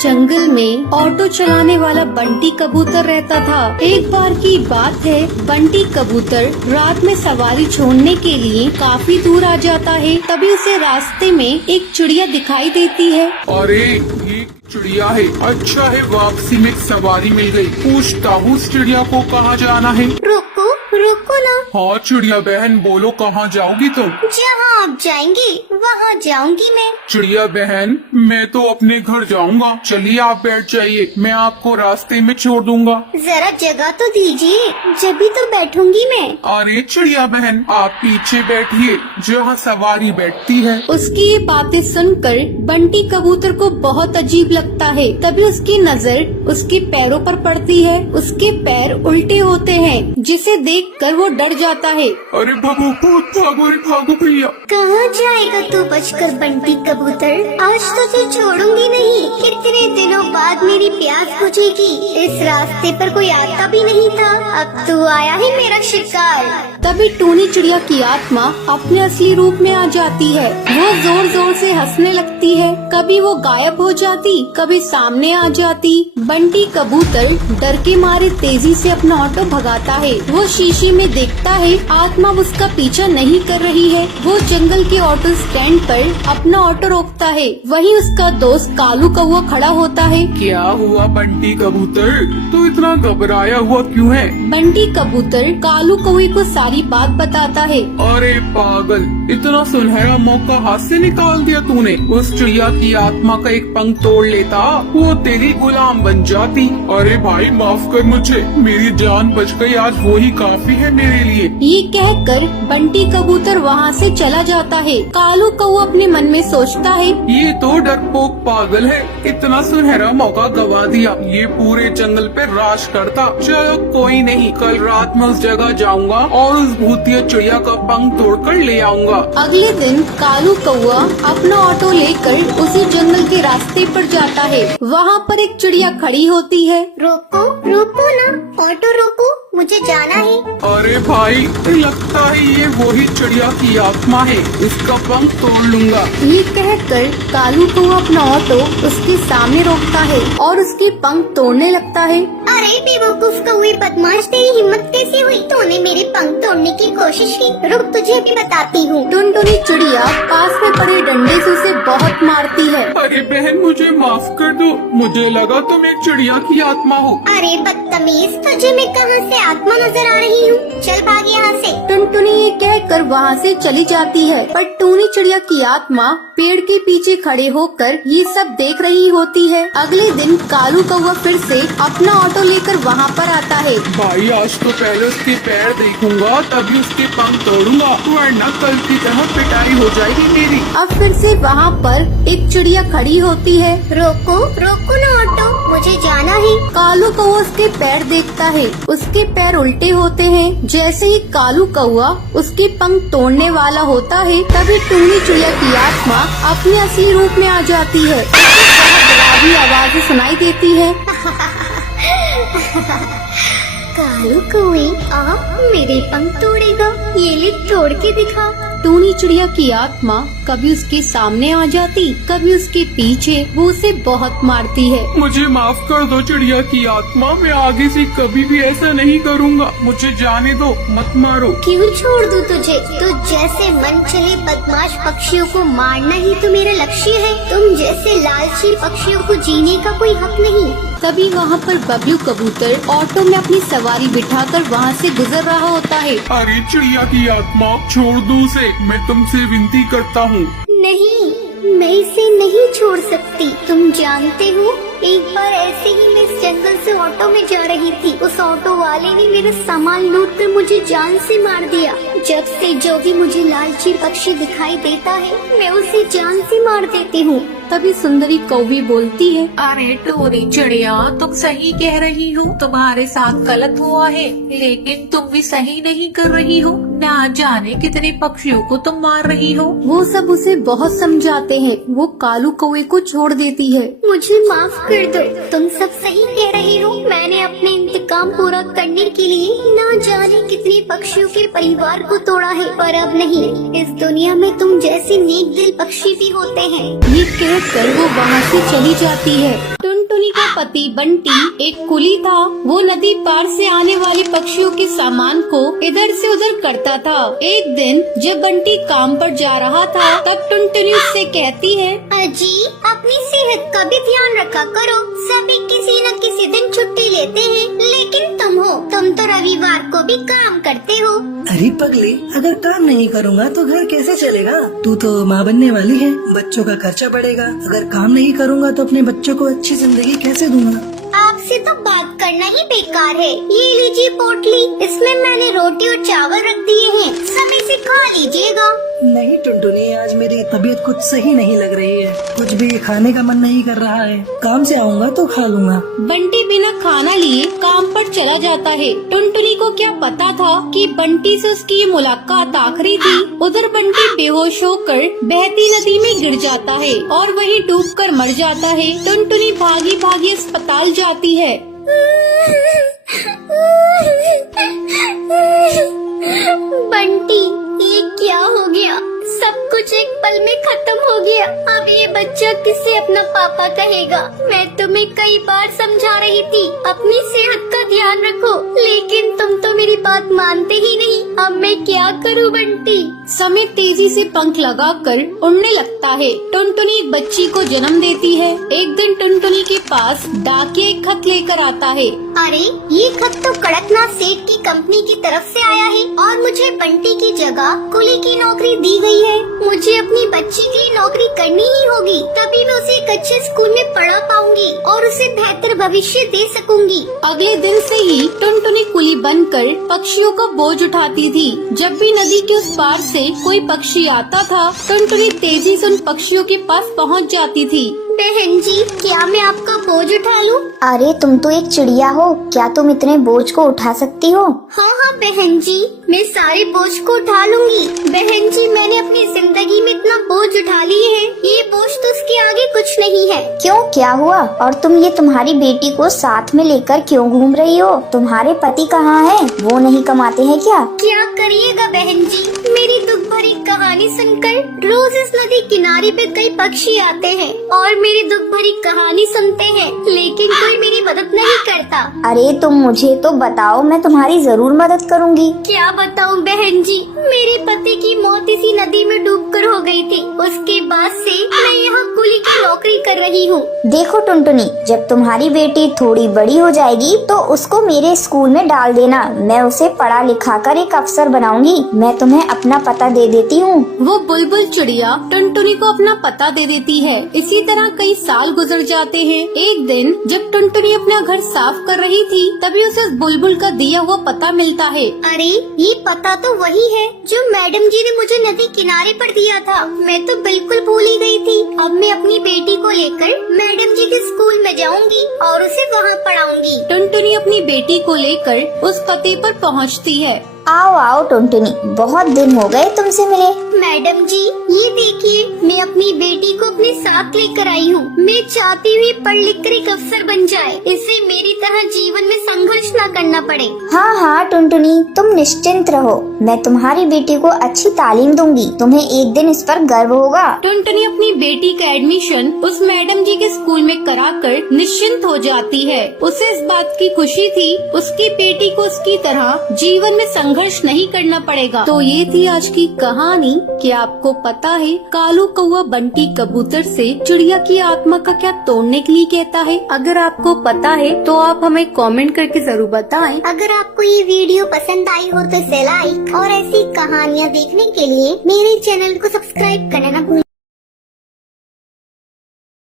जंगल में ऑटो चलाने वाला बंटी कबूतर रहता था। एक बार की बात है, बंटी कबूतर रात में सवारी छोड़ने के लिए काफी दूर आ जाता है। तभी उसे रास्ते में एक चिड़िया दिखाई देती है। अरे ये चिड़िया है, अच्छा है वापसी में सवारी मिल गई। पूछता हूँ इस चिड़िया को कहाँ जाना है। रुको रुको ना। हाँ चिड़िया बहन बोलो कहाँ जाओगी तुम? जहाँ आप जाएंगे वहाँ जाऊंगी मैं। चिड़िया बहन मैं तो अपने घर जाऊंगा, चलिए आप बैठ जाइए, मैं आपको रास्ते में छोड़ दूंगा। जरा जगह तो दीजिए, जभी तो बैठूंगी मैं। अरे चिड़िया बहन आप पीछे बैठिए जहाँ सवारी बैठती है। उसकी ये बातें सुनकर बंटी कबूतर को बहुत अजीब लगता है। तभी उसकी नजर उसके पैरों पर पड़ती है। उसके पैर उल्टे होते हैं, जिसे देखकर वो डर जाता है। अरे भागो भागो रे भागो भैया। कहाँ जाएगा तू बचकर बंटी कबूतर? आज तो तुझे छोड़ूंगी नहीं। कितने दिनों बाद मेरी प्यास बुझेगी। इस रास्ते पर कोई आता भी नहीं था, अब तू आया है मेरा शिकार। तभी टूनी चिड़िया की आत्मा अपने असली रूप में आ जाती है। वो जोर जोर से हंसने लगती है। कभी वो गायब हो जाती, कभी सामने आ जाती। बंटी कबूतर डर के मारे तेजी से अपना ऑटो भगाता है। वो शीशे में देखता है आत्मा उसका पीछा नहीं कर रही है। वो जंगल के ऑटो स्टैंड पर अपना ऑटो रोकता है। वहीं उसका दोस्त कालू कौवा खड़ा होता है। क्या हुआ बंटी कबूतर, तू इतना घबराया हुआ क्यों है? बंटी कबूतर कालू कौवे को सारी बात बताता है। अरे पागल, इतना सुनहरा मौका हाथ से निकाल दिया तूने। उस चिड़िया की आत्मा का एक पंख तोड़ लेता, वो तेरी गुलाम बन जाती। अरे भाई माफ कर मुझे, मेरी जान बच गई, आज वो ही काफी है मेरे लिए। ये कहकर बंटी कबूतर वहाँ से चला जाता है। कालू कौवा अपने मन में सोचता है, ये तो डरपोक पागल है, इतना सुनहरा मौका गवा दिया। ये पूरे जंगल पे राज करता। चलो कोई नहीं, कल रात में उस जगह जाऊंगा और उस भूतिया चिड़िया का पंख तोड़कर ले आऊंगा। अगले दिन कालू कौवा अपना ऑटो लेकर उसी जंगल के रास्ते पर जाता है। वहाँ पर एक चिड़िया खड़ी होती है। रोको रोको ना, ऑटो रोको, मुझे जाना है। अरे भाई लगता है ये वही चिड़िया की आत्मा है, इसका पंख तोड़ लूंगा। ये कहकर कालू कौवा अपना ऑटो उसके सामने रोकता है और उसके पंख तोड़ने लगता है। अरे बेवकूफ कौवे बदमाश, तेरी हिम्मत कैसे हुई? तूने मेरे पंख तोड़ने की कोशिश की। रुक तुझे भी बताती हूँ। टुनटुनी चिड़िया पास में पड़े डंडे से उसे बहुत मारती है। अरे बहन मुझे माफ कर दो, मुझे लगा तुम एक चिड़िया की आत्मा हो। अरे बदतमीज, तुझे मैं कहाँ से आत्मा नजर आ रही हूँ? चल भाग यहाँ से। टुनटुनी ये कहकर वहाँ से चली जाती है, पर टूनी चिड़िया की आत्मा पेड़ के पीछे खड़े होकर ये सब देख रही होती है। अगले दिन कालू कौवा फिर से अपना ऑटो लेकर वहाँ पर आता है। भाई आज तो पहले उसके पैर देखूंगा तभी उसके पंख तोड़ूंगा, वरना कल की तरह पिटाई हो जाएगी मेरी। अब फिर से वहाँ पर एक चिड़िया खड़ी होती है। रोको रोको ना ऑटो, मुझे जाना है। कालू कौवा उसके पैर देखता है, उसके पैर उल्टे होते हैं। जैसे ही कालू कौवा उसके पंख तोड़ने वाला होता है, तभी टूनी चिड़िया की आत्मा अपने असली रूप में आ जाती है। डरावनी आवाज़ें सुनाई देती है। कालू कौवे आप मेरे पंख तोड़ेगा? ये ले तोड़ के दिखा। टूनी चिड़िया की आत्मा कभी उसके सामने आ जाती, कभी उसके पीछे। वो उसे बहुत मारती है। मुझे माफ कर दो चिड़िया की आत्मा, मैं आगे से कभी भी ऐसा नहीं करूँगा। मुझे जाने दो, मत मारो। क्यों छोड़ दूं तुझे? तो जैसे मन चले बदमाश पक्षियों को मारना ही तो मेरा लक्ष्य है। तुम जैसे लालची पक्षियों को जीने का कोई हक नहीं। तभी वहाँ पर बबलू कबूतर ऑटो में अपनी सवारी बिठाकर वहाँ से गुजर रहा होता है। अरे चिड़िया की आत्मा छोड़ दो उसे, मैं तुमसे विनती करता हूँ। नहीं, मैं इसे नहीं छोड़ सकती। तुम जानते हो एक बार ऐसे ही मैं इस जंगल से ऑटो में जा रही थी। उस ऑटो वाले ने मेरा सामान लूट कर मुझे जान से मार दिया। जब से जो भी मुझे लालची पक्षी दिखाई देता है, मैं उसे जान से मार देती हूँ। तभी सुंदरी कौवी बोलती है, अरे टूनी चिड़िया तुम सही कह रही हो, तुम्हारे साथ गलत हुआ है, लेकिन तुम भी सही नहीं कर रही हो। ना जाने कितने पक्षियों को तुम मार रही हो। वो सब उसे बहुत समझाते हैं। वो कालू कौवे को छोड़ देती है। मुझे माफ कर दो, तुम सब सही कह रही हो। मैंने अपने इंतकाम पूरा करने के लिए ना जाने कितने पक्षियों के परिवार को तोड़ा है, पर अब नहीं। इस दुनिया में तुम जैसे नेक दिल पक्षी भी होते हैं। ये कहकर वो वहाँ से चली जाती है। टुनटुनी का पति बंटी एक कुली था। वो नदी पार से आने वाले पक्षियों के सामान को इधर से उधर करता था। एक दिन जब बंटी काम पर जा रहा था तब टुनटुनी उससे कहती है, अजी अपनी सेहत का भी ध्यान रखा करो। सभी किसी न किसी दिन छुट्टी लेते हैं, लेकिन तुम तो रविवार को भी काम करते हो। अरे पगली, अगर काम नहीं करूँगा तो घर कैसे चलेगा? तू तो माँ बनने वाली है, बच्चों का खर्चा बढ़ेगा। अगर काम नहीं करूँगा तो अपने बच्चों को अच्छी जिंदगी कैसे दूंगा? आपसे तो बात करना ही बेकार है। ये लीजिए पोटली, इसमें मैंने रोटी और चावल रख दिए हैं, समय से खा लीजिएगा। नहीं टुनटुनी, आज मेरी तबीयत कुछ सही नहीं लग रही है, कुछ भी खाने का मन नहीं कर रहा है। काम से आऊँगा तो खा लूँगा। बंटी बिना खाना लिए काम पर चला जाता है। टुनटुनी को क्या पता था कि बंटी से उसकी ये मुलाकात आखिरी थी। उधर बंटी बेहोश होकर बहती नदी में गिर जाता है और वहीं डूबकर मर जाता है। टुनटुनी भागी भागी अस्पताल जाती है। बंटी, ये क्या हो गया? सब कुछ एक पल में खत्म हो गया। अब ये बच्चा किसे अपना पापा कहेगा? मैं तुम्हें कई बार समझा रही थी अपनी सेहत का ध्यान रखो, लेकिन तुम तो मेरी बात मानते ही नहीं। अब मैं क्या करूं बंटी? समय तेजी से पंख लगाकर उड़ने लगता है। टुनटुनी एक बच्ची को जन्म देती है। एक दिन टुनटुनी के पास डाकिया एक खत लेकर आता है। अरे ये खत तो कड़कनाथ सेठ की कंपनी की तरफ से आया है और मुझे बंटी की जगह कुली की नौकरी दी गई है। मुझे अपनी बच्ची के लिए नौकरी करनी ही होगी, तभी मैं उसे एक अच्छे स्कूल में पढ़ा पाऊंगी और उसे बेहतर भविष्य दे सकूंगी। अगले दिन से ही टुनटुनी कुली बनकर पक्षियों का बोझ उठाती थी। जब भी नदी के उस पार से कोई पक्षी आता था, टुनटुनी तेजी से उन पक्षियों के पास पहुंच जाती थी। बहन जी, क्या मैं आपका बोझ उठा लूं? अरे तुम तो एक चिड़िया हो, क्या तुम इतने बोझ को उठा सकती हो? हाँ हाँ बहन जी, मैं सारे बोझ को उठा लूंगी। बहन जी, मैंने अपनी जिंदगी में इतना बोझ उठा लिए हैं, ये बोझ तो उसके आगे कुछ नहीं है। क्यों, क्या हुआ? और तुम ये तुम्हारी बेटी को साथ में लेकर क्यों घूम रही हो? तुम्हारे पति कहाँ हैं? वो नहीं कमाते हैं क्या? क्या करिएगा बहन जी, मेरी दुख भरी कहानी सुनकर रोज इस नदी किनारे पे कई पक्षी आते हैं और मेरी दुख भरी कहानी सुनते हैं, लेकिन कोई मेरी मदद नहीं करता। अरे तुम मुझे तो बताओ, मैं तुम्हारी जरूर मदद करूंगी। क्या बताऊं बहन जी, मेरे पति की मौत इसी नदी में डूबकर हो गई थी। उसके बाद से मैं यहाँ कुली की नौकरी कर रही हूँ। देखो टुनटुनी, जब तुम्हारी बेटी थोड़ी बड़ी हो जाएगी तो उसको मेरे स्कूल में डाल देना। मैं उसे पढ़ा लिखा कर एक अफसर बनाऊंगी। मैं तुम्हें अपना पता दे देती हूँ। वो बुलबुल चिड़िया टुनटुनी को अपना पता दे देती है। इसी तरह कई साल गुजर जाते हैं। एक दिन जब टुनटुनी अपना घर साफ कर रही थी, तभी उसे उस बुलबुल का दिया हुआ पता मिलता है। अरे ये पता तो वही है जो मैडम जी ने मुझे नदी किनारे पर दिया था। मैं तो बिल्कुल भूल ही गई थी। अब मैं अपनी बेटी को लेकर मैडम जी के स्कूल में जाऊंगी और उसे वहाँ पढ़ाऊंगी। टुनटुनी अपनी बेटी को लेकर उस पते पर पहुँचती है। आओ आओ टुनटुनी, बहुत दिन हो गए तुमसे मिले। मैडम जी, ये देखिए, मैं अपनी बेटी को अपने साथ लेकर आई हूँ। मैं चाहती हूँ पढ़ लिख कर एक अफसर बन जाए, इसे मेरी तरह जीवन में संघर्ष न करना पड़े। हाँ हाँ टुनटुनी, तुम निश्चिंत रहो, मैं तुम्हारी बेटी को अच्छी तालीम दूंगी। तुम्हें एक दिन इस पर गर्व होगा। टुनटुनी अपनी बेटी का एडमिशन उस मैडम जी के स्कूल में कराकर निश्चिंत हो जाती है। उसे इस बात की खुशी थी, उसकी बेटी को उसकी तरह जीवन में संघर्ष नहीं करना पड़ेगा। तो ये थी आज की कहानी। क्या आपको पता है कालू कौवा बंटी कबूतर से चिड़िया की आत्मा का क्या तोड़ने के लिए कहता है? अगर आपको पता है तो आप हमें कमेंट करके जरूर बताएं। अगर आपको ये वीडियो पसंद आई हो तो इसे लाइक और ऐसी कहानियाँ देखने के लिए मेरे चैनल को सब्सक्राइब करना न भूलें।